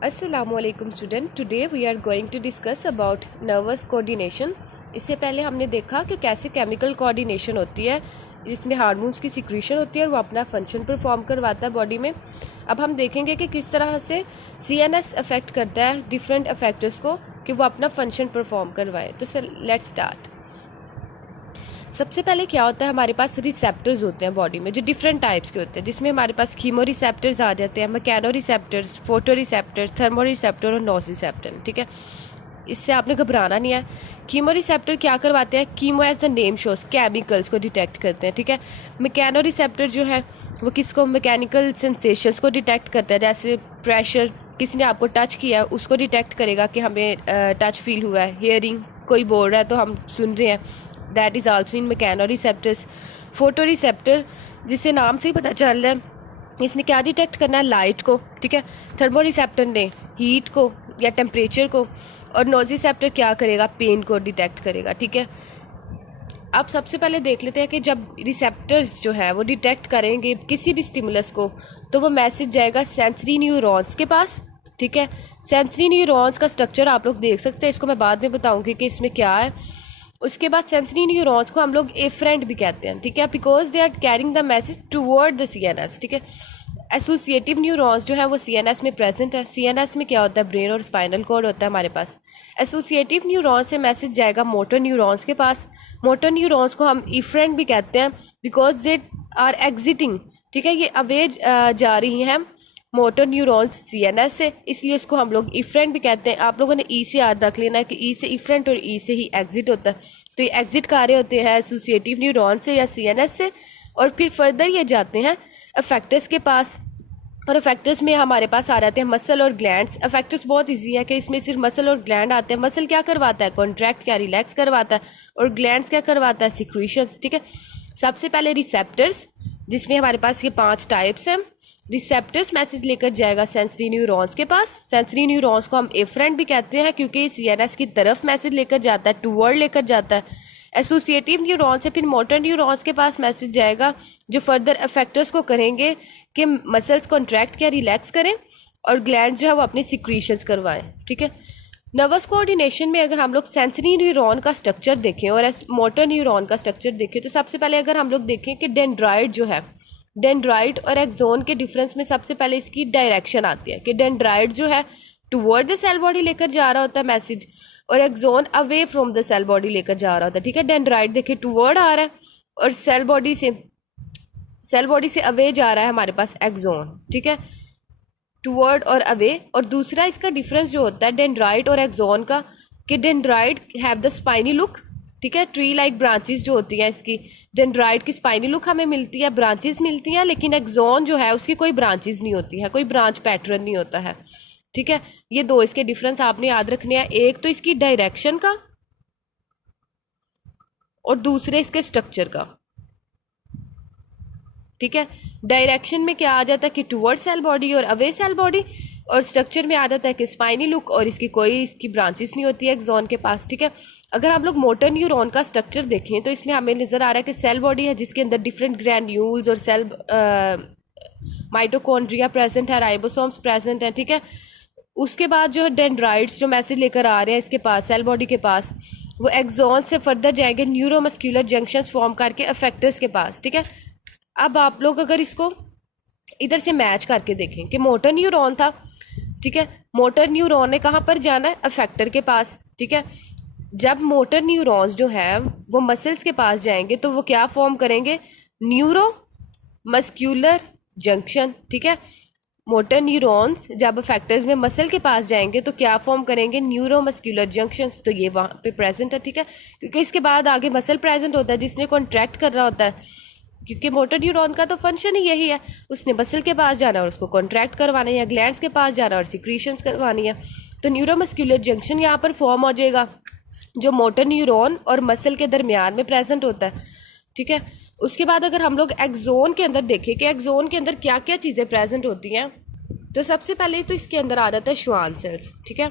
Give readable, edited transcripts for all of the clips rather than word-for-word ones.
Assalamualaikum student. Today we are going to discuss about nervous coordination. इससे पहले हमने देखा कि कैसे केमिकल कोऑर्डिनेशन होती है, जिसमें हार्मोन्स की सिक्रीशन होती है और वो अपना फंक्शन परफॉर्म करवाता है बॉडी में। अब हम देखेंगे कि किस तरह से CNS अफेक्ट करता है डिफरेंट अफेक्टर्स को कि वो अपना फंक्शन परफॉर्म करवाए। तो लेट्स स्टार्ट। सबसे पहले क्या होता है, हमारे पास रिसेप्टर्स होते हैं बॉडी में जो डिफरेंट टाइप्स के होते हैं, जिसमें हमारे पास कीमो रिसेप्टर्स आ जाते हैं, mechano receptors, photo receptors, thermo receptor और नोज रिसेप्टर। ठीक है, इससे आपने घबराना नहीं है। कीमो रिसेप्टर क्या करवाते हैं, chemo as the name shows chemicals को डिटेक्ट करते हैं। ठीक है, मैकेनो रिसेप्टर जो है वो किसको, मैकेनिकल सेंसेशंस को डिटेक्ट करता है, जैसे प्रेशर, किसी ने आपको टच किया उसको डिटेक्ट करेगा कि हमें टच फील हुआ है। हियरिंग, कोई बोल रहा है तो हम सुन रहे हैं, that is also in mechano receptors. Photo receptor, जिससे नाम से ही पता चल रहा है इसने क्या डिटेक्ट करना है, लाइट को। ठीक है, थर्मो रिसेप्टर ने हीट को या टेम्परेचर को, और नोज रिसेप्टर क्या करेगा, पेन को डिटेक्ट करेगा। ठीक है, अब सबसे पहले देख लेते हैं कि जब रिसेप्टर्स जो है वो डिटेक्ट करेंगे किसी भी स्टिमुलस को, तो वो मैसेज जाएगा सेंसरी न्यूरॉन्स के पास। ठीक है, सेंसरी न्यूरॉन्स का स्ट्रक्चर आप लोग देख सकते हैं, इसको मैं बाद में बताऊंगी कि इसमें क्या है। उसके बाद सेंसरी न्यूरॉन्स को हम लोग एफरेंट भी कहते हैं। ठीक है, because they are carrying the message toward the CNS। ठीक है, एसोसिएटिव न्यूरॉन्स जो है वो CNS में प्रेजेंट है। CNS में क्या होता है, ब्रेन और स्पाइनल कॉर्ड होता है हमारे पास। एसोसिएटिव न्यूरॉन्स से मैसेज जाएगा मोटर न्यूरॉन्स के पास। मोटर न्यूरॉन्स को हम इफरेंट भी कहते हैं बिकॉज दे आर एग्जिटिंग। ठीक है, ये अवे जा रही हैं मोटर न्यूरॉन्स CNS से, इसलिए उसको हम लोग इफरेंट भी कहते हैं। आप लोगों ने ई से याद रख लेना है कि ई से इफरेंट और ई से ही एग्जिट होता है। तो ये एग्जिट कर रहे होते हैं एसोसिएटिव न्यूरॉन से या CNS से, और फिर फर्दर ये जाते हैं अफेक्टर्स के पास, और अफेक्टर्स में हमारे पास आ जाते हैं मसल और ग्लैंड्स। अफेक्टर्स बहुत इजी है कि इसमें सिर्फ मसल और ग्लैंड आते हैं। मसल क्या करवाता है, कॉन्ट्रैक्ट क्या रिलैक्स करवाता है, और ग्लैंड्स क्या करवाता है, सिक्रीशंस। ठीक है, सबसे पहले रिसेप्टर्स, जिसमें हमारे पास ये 5 टाइप्स हैं। रिसेप्टर्स मैसेज लेकर जाएगा सेंसरी न्यूरॉन्स के पास। सेंसरी न्यूरॉन्स को हम एफरेंट भी कहते हैं क्योंकि CNS की तरफ मैसेज लेकर जाता है, टूवर्ड लेकर जाता है। एसोसिएटिव न्यूरॉन से फिर मोटर न्यूरॉन्स के पास मैसेज जाएगा जो फर्दर अफेक्टर्स को करेंगे कि मसल्स कॉन्ट्रैक्ट क्या रिलैक्स करें, और ग्लैंड जो है वो अपनी सिक्रीशंस करवाएं। ठीक है, नर्वस कोऑर्डिनेशन में अगर हम लोग सेंसरी न्यूरॉन का स्ट्रक्चर देखें और मोटर न्यूरॉन का स्ट्रक्चर देखें, तो सबसे पहले अगर हम लोग देखें कि डेंड्राइट जो है, डेंड्राइट और एक्सोन के डिफरेंस में सबसे पहले इसकी डायरेक्शन आती है कि डेंड्राइट जो है टुवर्ड द सेल बॉडी लेकर जा रहा होता है मैसेज, और axon away from the cell body लेकर जा रहा होता है। ठीक है, डेंड्राइट देखिए टुवर्ड आ रहा है और सेल बॉडी से अवे जा रहा है हमारे पास एक्सोन। ठीक है, टुवर्ड और अवे। और दूसरा इसका डिफरेंस जो होता है डेंड्राइट और एक्सोन का, कि dendrite have the spiny look. ठीक है, ट्री लाइक ब्रांचेस जो होती हैं इसकी, डेंड्राइट की स्पाइनी लुक हमें मिलती है, ब्रांचेस मिलती हैं, लेकिन एक्सोन जो है उसकी कोई ब्रांचेस नहीं होती है, कोई ब्रांच पैटर्न नहीं होता है। ठीक है, ये 2 इसके डिफरेंस आपने याद रखने हैं, एक तो इसकी डायरेक्शन का और दूसरे इसके स्ट्रक्चर का। ठीक है, डायरेक्शन में क्या आ जाता है कि टुवर्ड सेल बॉडी और अवे सेल बॉडी, और स्ट्रक्चर में आ जाता है कि स्पाइनी लुक, और इसकी ब्रांचेस नहीं होती है एक्सोन के पास। ठीक है, अगर हम लोग मोटर न्यूरॉन का स्ट्रक्चर देखें तो इसमें हमें नज़र आ रहा है कि सेल बॉडी है जिसके अंदर डिफरेंट ग्रैन्यूल्स और सेल माइटोकॉन्ड्रिया प्रेजेंट है, राइबोसोम्स प्रेजेंट है। ठीक है, उसके बाद जो डेंड्राइट्स जो मैसेज लेकर आ रहे हैं इसके पास सेल बॉडी के पास, वो एक्सोन से फर्दर जाएंगे न्यूरोमस्कुलर जंक्शंस फॉर्म करके अफेक्टर्स के पास। ठीक है, अब आप लोग अगर इसको इधर से मैच करके देखें कि मोटर न्यूरॉन था। ठीक है, मोटर न्यूरॉन ने कहाँ पर जाना है, अफेक्टर के पास। ठीक है, जब मोटर न्यूरॉन्स जो है वो मसल्स के पास जाएंगे तो वो क्या फॉर्म करेंगे, न्यूरो मस्क्यूलर जंक्शन। ठीक है, मोटर न्यूरॉन्स जब अफेक्टर्स में मसल के पास जाएंगे तो क्या फॉर्म करेंगे, न्यूरो मस्क्यूलर जंक्शंस। तो ये वहाँ पे प्रेजेंट है। ठीक है, क्योंकि इसके बाद आगे मसल प्रेजेंट होता है जिसने कॉन्ट्रैक्ट कर रहा होता है, क्योंकि मोटर न्यूरॉन का तो फंक्शन ही यही है, उसने मसल के पास जाना और उसको कॉन्ट्रैक्ट करवाना है, या ग्लैंड्स के पास जाना और सिक्रीशंस करवानी है। तो न्यूरोमस्कुलर जंक्शन यहाँ पर फॉर्म हो जाएगा जो मोटर न्यूरॉन और मसल के दरमियान में प्रेजेंट होता है। ठीक है, उसके बाद अगर हम लोग एक्सोन के अंदर देखें कि एक्सोन के अंदर क्या क्या चीज़ें प्रेजेंट होती हैं, तो सबसे पहले तो इसके अंदर आ जाता है श्वान सेल्स। ठीक है,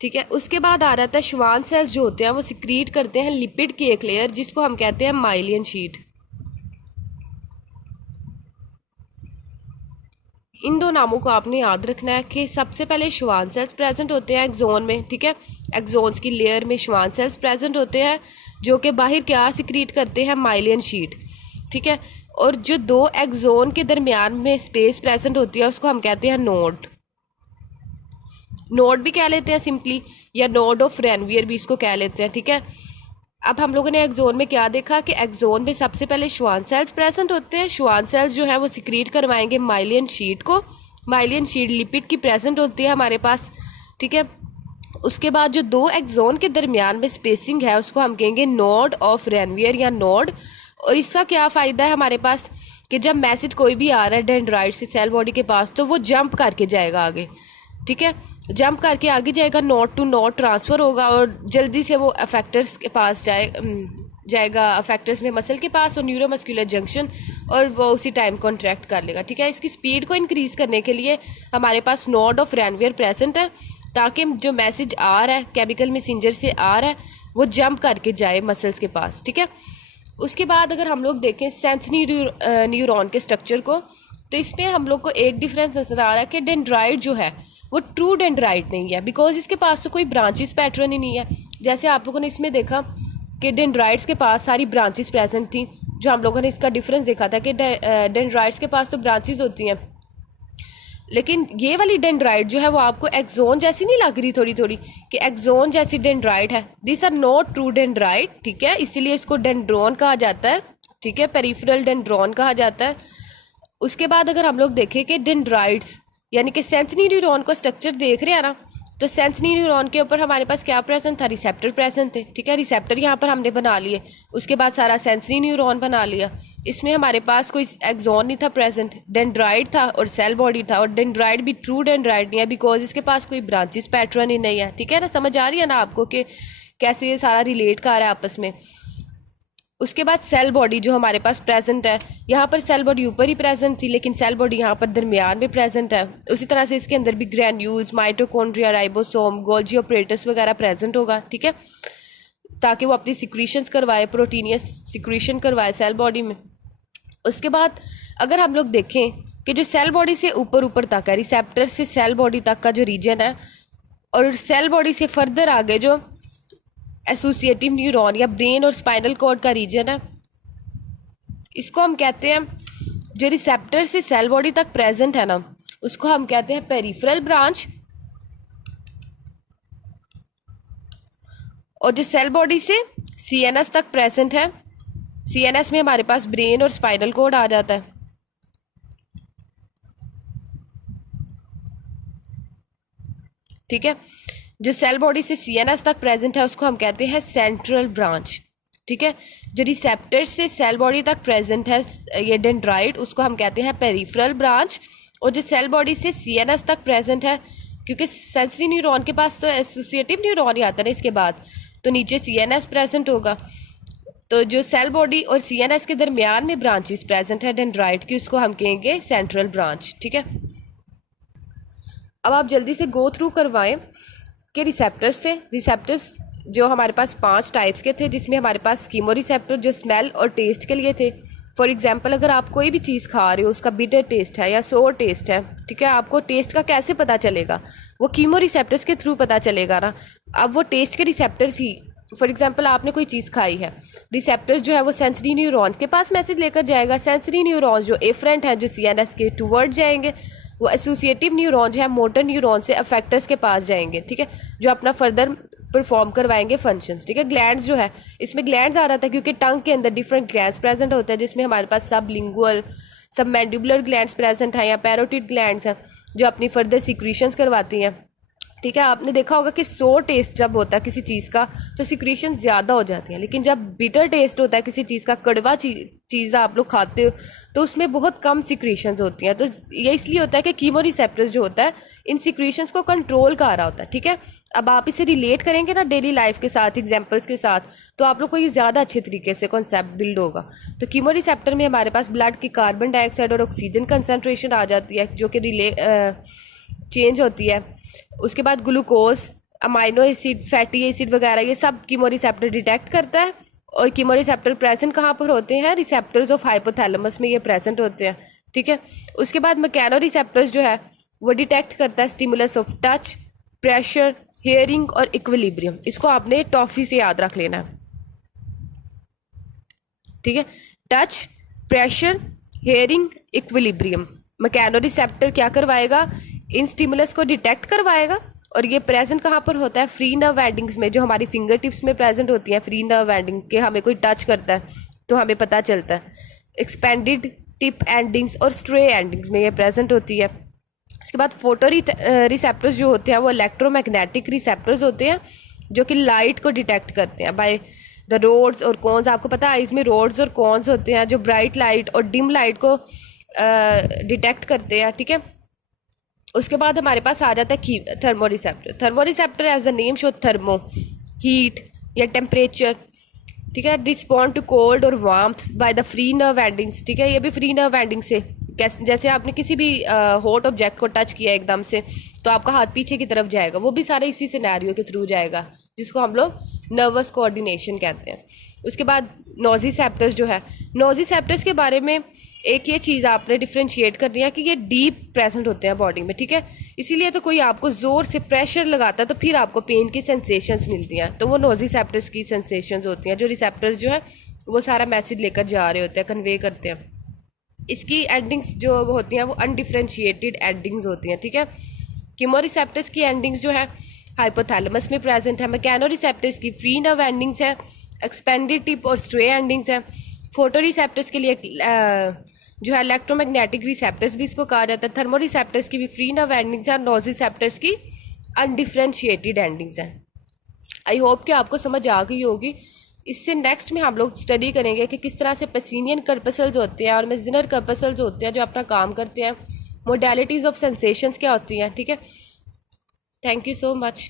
ठीक है, उसके बाद आ जाता है श्वान सेल्स जो होते हैं वो सिक्रीट करते हैं लिपिड की एक लेयर जिसको हम कहते हैं माइलियन शीट। इन दो नामों को आपने याद रखना है कि सबसे पहले श्वान सेल्स प्रेजेंट होते हैं एक्सोन में, ठीक है। एक्सोन्स की लेयर में श्वान सेल्स प्रेजेंट होते हैं जो कि बाहर क्या सिक्रीट करते हैं, माइलियन शीट, ठीक है। और जो दो एक्सोन के दरमियान में स्पेस प्रेजेंट होती है उसको हम कहते हैं नोड। नोड भी कह लेते हैं सिंपली, या नोड ऑफ रेनवियर भी इसको कह लेते हैं, ठीक है। अब हम लोगों ने एक्सोन में क्या देखा कि एक्सोन में सबसे पहले श्वान सेल्स प्रेजेंट होते हैं। श्वान सेल्स जो है वो सिक्रीट करवाएंगे माइलियन शीट को। माइलियन शीट लिपिड की प्रेजेंट होती है हमारे पास, ठीक है। उसके बाद जो दो एक्सोन के दरमियान में स्पेसिंग है उसको हम कहेंगे नोड ऑफ रेनवियर या नोड। और इसका क्या फ़ायदा है हमारे पास कि जब मैसेज कोई भी आ रहा है डेंड्राइट से सेल बॉडी के पास तो वो जंप करके जाएगा आगे, ठीक है। जंप करके आगे जाएगा, नोड टू नोड ट्रांसफ़र होगा और जल्दी से वो अफेक्टर्स के पास जाएगा अफेक्टर्स में मसल के पास और न्यूरोमस्कुलर जंक्शन, और वो उसी टाइम कॉन्ट्रैक्ट कर लेगा, ठीक है। इसकी स्पीड को इंक्रीज़ करने के लिए हमारे पास नोड ऑफ रेनवियर प्रेजेंट है ताकि जो मैसेज आ रहा है केमिकल मैसेंजर से आ रहा है वो जंप करके जाए मसल्स के पास, ठीक है। उसके बाद अगर हम लोग देखें सेंसरी न्यूरॉन के स्ट्रक्चर को तो इसमें हम लोग को एक डिफरेंस नज़र आ रहा है कि डेंड्राइट जो है वो ट्रू डेंड्राइट नहीं है, बिकॉज इसके पास तो कोई ब्रांचेस पैटर्न ही नहीं है। जैसे आप लोगों ने इसमें देखा कि डेंड्राइट्स के पास सारी ब्रांचेस प्रेजेंट थी, जो हम लोगों ने इसका डिफरेंस देखा था कि डेंड्राइट्स के पास तो ब्रांचेस होती हैं, लेकिन ये वाली डेंड्राइट जो है वो आपको एक्सोन जैसी नहीं लग रही थोड़ी थोड़ी कि एक्सोन जैसी डेंड्राइट है। This are not true dendrite, ठीक है, इसीलिए इसको डेंड्रोन कहा जाता है, ठीक है, पेरिफेरल डेंड्रोन कहा जाता है। उसके बाद अगर हम लोग देखें कि डेंड्राइट्स यानी कि सेंसरी न्यूरॉन को स्ट्रक्चर देख रहे हैं ना, तो सेंसरी न्यूरॉन के ऊपर हमारे पास क्या प्रेजेंट था, रिसेप्टर प्रेजेंट थे, ठीक है। रिसेप्टर यहाँ पर हमने बना लिए, उसके बाद सारा सेंसरी न्यूरॉन बना लिया। इसमें हमारे पास कोई एक्सोन नहीं था प्रेजेंट, डेंड्राइट था और सेल बॉडी था। और डेंड्राइट भी ट्रू डेंड्राइट नहीं है बिकॉज इसके पास कोई ब्रांचेस पैटर्न ही नहीं है, ठीक है ना। समझ आ रही है ना आपको कि कैसे ये सारा रिलेट कर रहा है आपस में। उसके बाद सेल बॉडी जो हमारे पास प्रेजेंट है, यहाँ पर सेल बॉडी ऊपर ही प्रेजेंट थी लेकिन सेल बॉडी यहाँ पर दरमियान में प्रेजेंट है। उसी तरह से इसके अंदर भी granules, mitochondria, ribosome, Golgi operators वगैरह प्रेजेंट होगा, ठीक है, ताकि वो अपनी सिक्रीशंस करवाए, प्रोटीनियस सिक्रीशन करवाए सेल बॉडी में। उसके बाद अगर हम लोग देखें कि जो सेल बॉडी से ऊपर ऊपर तक है, रिसेप्टर से सेल बॉडी तक का जो रीजन है, और सेल बॉडी से फर्दर आगे जो एसोसिएटिव न्यूरॉन या ब्रेन और स्पाइनल कॉर्ड का रीजन है, इसको हम कहते हैं, जो रिसेप्टर से सेल बॉडी तक प्रेजेंट है ना उसको हम कहते हैं पेरिफेरल ब्रांच। और जो सेल बॉडी से सीएनएस तक प्रेजेंट है, सीएनएस में हमारे पास ब्रेन और स्पाइनल कॉर्ड आ जाता है, ठीक है। जो सेल बॉडी से सीएनएस तक प्रेजेंट है उसको हम कहते हैं सेंट्रल ब्रांच, ठीक है। जो रिसेप्टर से सेल बॉडी तक प्रेजेंट है ये डेंड्राइट, उसको हम कहते हैं पेरिफेरल ब्रांच। और जो सेल बॉडी से सीएनएस तक प्रेजेंट है, क्योंकि सेंसरी न्यूरॉन के पास तो एसोसिएटिव न्यूरॉन ही आता है ना इसके बाद, तो नीचे सीएनएस प्रेजेंट होगा। तो जो सेल बॉडी और सीएनएस के दरमियान में ब्रांचेस प्रेजेंट है डेंड्राइट की, उसको हम कहेंगे सेंट्रल ब्रांच, ठीक है। अब आप जल्दी से गो थ्रू करवाएं कि रिसेप्टर्स जो हमारे पास 5 टाइप्स के थे, जिसमें हमारे पास कीमो रिसेप्टर जो स्मेल और टेस्ट के लिए थे। फॉर एग्जांपल अगर आप कोई भी चीज़ खा रहे हो, उसका बिटर टेस्ट है या सोर टेस्ट है, ठीक है, आपको टेस्ट का कैसे पता चलेगा, वो कीमो रिसेप्टर्स के थ्रू पता चलेगा ना। अब वो टेस्ट के रिसेप्टर्स ही, फॉर एग्जांपल आपने कोई चीज़ खाई है, रिसेप्टर्स जो है वो सेंसरी न्यूरॉन के पास मैसेज लेकर जाएगा। सेंसरी न्यूरॉन जो एफरेंट हैं जो सीएनएस के टूवर्ड जाएंगे, वो एसोसिएटिव न्यूरॉन जो है मोटर न्यूरॉन से अफेक्टर्स के पास जाएंगे, ठीक है, जो अपना फर्दर परफॉर्म करवाएंगे फंक्शंस, ठीक है। ग्लैंड्स जो है, इसमें ग्लैंड्स आ रहा था क्योंकि टंग के अंदर डिफरेंट ग्लैंड्स प्रेजेंट होते हैं, जिसमें हमारे पास सब लिंगुअल, सब मैंडिबुलर ग्लैंड्स प्रेजेंट हैं या पैरोटिड ग्लैंड्स हैं जो अपनी फर्दर सिक्रीशंस करवाती हैं, ठीक है। आपने देखा होगा कि सोर टेस्ट जब होता है किसी चीज़ का तो सिक्रीशन ज़्यादा हो जाती हैं, लेकिन जब बिटर टेस्ट होता है किसी चीज़ का, कड़वा चीज़ आप लोग खाते हो तो उसमें बहुत कम सिक्रीशंस होती हैं। तो ये इसलिए होता है कि कीमो रिसेप्टर्स जो होता है इन सिक्रीशंस को कंट्रोल कर रहा होता है, ठीक है। अब आप इसे रिलेट करेंगे ना डेली लाइफ के साथ, एग्जाम्पल्स के साथ, तो आप लोग को ये ज़्यादा अच्छे तरीके से कॉन्सेप्ट बिल्ड होगा। तो कीमो रिसेप्टर में हमारे पास ब्लड की कार्बन डाइऑक्साइड और ऑक्सीजन कंसनट्रेशन आ जाती है जो कि चेंज होती है। उसके बाद glucose, amino acid, fatty acid वगैरह ये सब कीमो रिसेप्टर डिटेक्ट करता है। और कीमो रिसेप्टर प्रेजेंट कहाँ पर होते हैं, रिसेप्टर्स ऑफ हाइपोथैलेमस में ये प्रेजेंट होते हैं, ठीक है। उसके बाद मैकेनो रिसेप्टर्स जो है वो डिटेक्ट करता है stimulus of touch, pressure, hearing और इक्विलिब्रियम। इसको आपने टॉफी से याद रख लेना है, ठीक है। Touch, pressure, hearing, equilibrium. Mechano receptor क्या करवाएगा, इन स्टिमुलस को डिटेक्ट करवाएगा, और ये प्रेजेंट कहाँ पर होता है, फ्री नर्व एंडिंग्स में, जो हमारी फिंगर टिप्स में प्रेजेंट होती हैं फ्री नर्व एंडिंग के। हमें कोई टच करता है तो हमें पता चलता है। एक्सपेंडेड टिप एंडिंग्स और स्ट्रे एंडिंग्स में ये प्रेजेंट होती है। उसके बाद फोटो रिसेप्टर्स जो होते हैं वो इलेक्ट्रोमैग्नेटिक रिसेप्टर्स होते हैं जो कि लाइट को डिटेक्ट करते हैं बाय द रोड्स और कॉन्स। आपको पता है आइज में रोड्स और कॉन्स होते हैं जो ब्राइट लाइट और डिम लाइट को डिटेक्ट करते हैं, ठीक है। उसके बाद हमारे पास आ जाता है thermo receptor. Thermo receptor as the name show, thermo heat या टेम्परेचर, ठीक है। रिस्पॉन्ड टू कोल्ड और warmth by the free nerve endings, ठीक है। ये भी फ्री नर्व एंडिंग से, जैसे आपने किसी भी हॉट ऑब्जेक्ट को टच किया एकदम से तो आपका हाथ पीछे की तरफ जाएगा, वो भी सारे इसी सिनेरियो के थ्रू जाएगा, जिसको हम लोग नर्वस कोऑर्डिनेशन कहते हैं। उसके बाद नोज़िसेप्टर्स जो है, नोज़िसेप्टर्स के बारे में एक ये चीज़ आपने डिफ्रेंशिएट करनी है कि ये डीप प्रेजेंट होते हैं बॉडी में, ठीक है। इसीलिए तो कोई आपको ज़ोर से प्रेशर लगाता है तो फिर आपको पेन की सेंसेशंस मिलती हैं, तो वो नोज़िसेप्टर्स की सेंसेशंस होती हैं, जो रिसेप्टर्स जो है वो सारा मैसेज लेकर जा रहे होते हैं, कन्वे करते हैं। इसकी एंडिंग्स जो होती हैं वो अनडिफ्रेंशिएटेड एंडिंग्स होती हैं, ठीक है। कीमोरिसेप्टर्स की एंडिंग्स जो है हाइपोथैलेमस में प्रेजेंट है। मैकेनो रिसेप्टर्स की फ्री नर्व एंडिंग्स है, एक्सपेंडेड टिप और स्ट्रे एंडिंग्स है। फोटो रिसेप्टर्स के लिए जो है इलेक्ट्रोमैग्नेटिक रिसेप्टर्स भी इसको कहा जाता है। थर्मो रिसेप्टर्स की भी फ्री नर्व एंडिंग्स है, नोज़िसेप्टर्स की अनडिफ्रेंशिएटेड एंडिंग्स हैं। आई होप कि आपको समझ आ गई होगी। इससे नेक्स्ट में हम लोग स्टडी करेंगे कि किस तरह से पेसिनियन कर्पसल्स होते हैं और मेजिनर कर्पसल्स होते हैं जो अपना काम करते हैं, मोडेलिटीज़ ऑफ सेंसेशंस क्या होती हैं, ठीक है। Thank you so much.